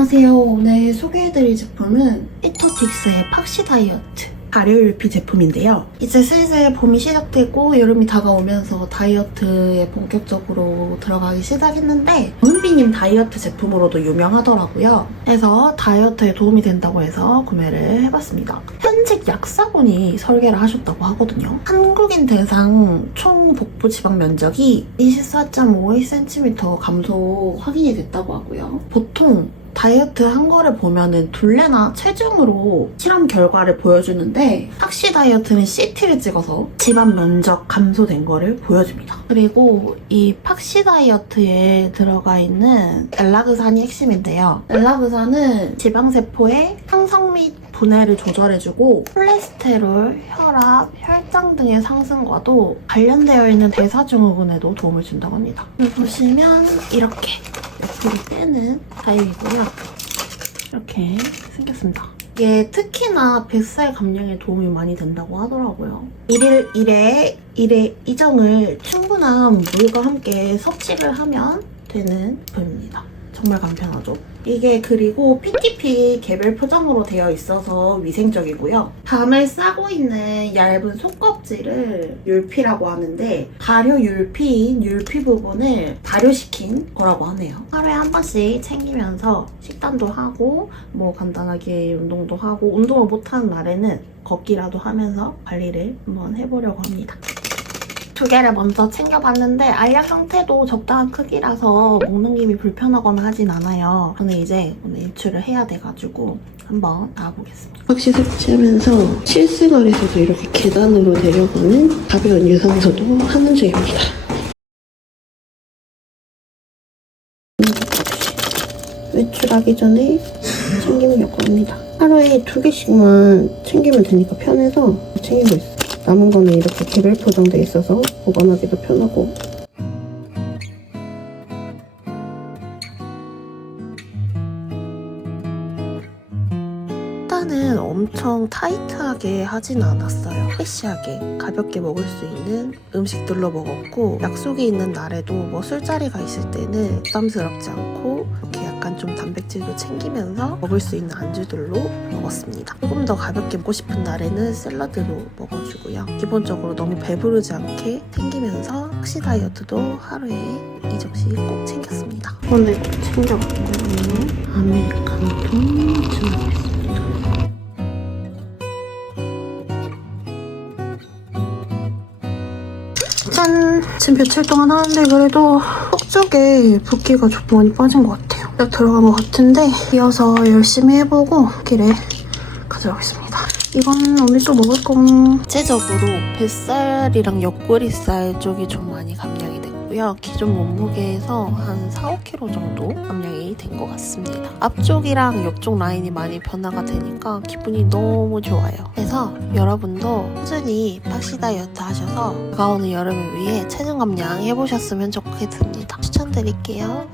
안녕하세요. 오늘 소개해드릴 제품은 이토틱스의 팍시 다이어트 발효율피 제품인데요. 이제 슬슬 봄이 시작되고 여름이 다가오면서 다이어트에 본격적으로 들어가기 시작했는데 은비님 다이어트 제품으로도 유명하더라고요. 그래서 다이어트에 도움이 된다고 해서 구매를 해봤습니다. 현직 약사분이 설계를 하셨다고 하거든요. 한국인 대상 총 복부 지방 면적이 24.51cm 감소 확인이 됐다고 하고요. 보통 다이어트 한 거를 보면은 둘레나 체중으로 실험 결과를 보여주는데 팍시 다이어트는 CT를 찍어서 지방 면적 감소된 거를 보여줍니다. 그리고 이 팍시 다이어트에 들어가 있는 엘라그산이 핵심인데요. 엘라그산은 지방세포의 형성 및 분해를 조절해주고 콜레스테롤, 혈압, 혈당 등의 상승과도 관련되어 있는 대사증후군에도 도움을 준다고 합니다. 보시면 이렇게 옆으로 빼는 타입이고요. 이렇게 생겼습니다. 이게 특히나 뱃살 감량에 도움이 많이 된다고 하더라고요. 1일 1회 1회 이정을 충분한 물과 함께 섭취를 하면 되는 제품입니다. 정말 간편하죠. 이게 그리고 PTP 개별 포장으로 되어 있어서 위생적이고요. 밤을 싸고 있는 얇은 속껍질을 율피라고 하는데 발효 율피인 율피 부분을 발효시킨 거라고 하네요. 하루에 한 번씩 챙기면서 식단도 하고 뭐 간단하게 운동도 하고 운동을 못하는 날에는 걷기라도 하면서 관리를 한번 해보려고 합니다. 두 개를 먼저 챙겨봤는데 알약 형태도 적당한 크기라서 먹는 김이 불편하거나 하진 않아요. 저는 이제 오늘 일출을 해야 돼가지고 한번 나와보겠습니다. 확실히 섭취하면서 실생활에서도 이렇게 계단으로 내려가는 가벼운 유산소도 하는 중입니다. 외출하기 전에 챙기려고 합니다. 하루에 두 개씩만 챙기면 되니까 편해서 챙기고 있어요. 남은 거는 이렇게 개별 포장돼 있어서 보관하기도 편하고 식단은 엄청 타이트하게 하진 않았어요. 프레시하게 가볍게 먹을 수 있는 음식들로 먹었고 약속이 있는 날에도 뭐 술자리가 있을 때는 부담스럽지 않고 이렇게 약간 좀 단백질도 챙기면서 먹을 수 있는 안주들로 먹었습니다. 조금 더 가볍게 먹고 싶은 날에는 샐러드로 먹어주고요. 기본적으로 너무 배부르지 않게 챙기면서 혹시 다이어트도 하루에 2접시 꼭 챙겼습니다. 오늘 챙겨봤고요. 아메리카노도 준비했습니다. 짠! 지금 며칠 동안 하는데 그래도 속 쪽에 붓기가 좀 많이 빠진 것 같아요. 딱 들어간 것 같은데 이어서 열심히 해보고 길에 가져가겠습니다. 이건 오늘 또 먹을 건 전체적으로 뱃살이랑 옆구리살 쪽이 좀 많이 감량 이 됐고요. 기존 몸무게에서 한 4, 5kg 정도 감량이 된 것 같습니다. 앞쪽이랑 옆쪽 라인이 많이 변화가 되니까 기분이 너무 좋아요. 그래서 여러분도 꾸준히 팍시 다이어트 하셔서 다가오는 여름을 위해 체중 감량 해보셨으면 좋겠습니다. 추천드릴게요.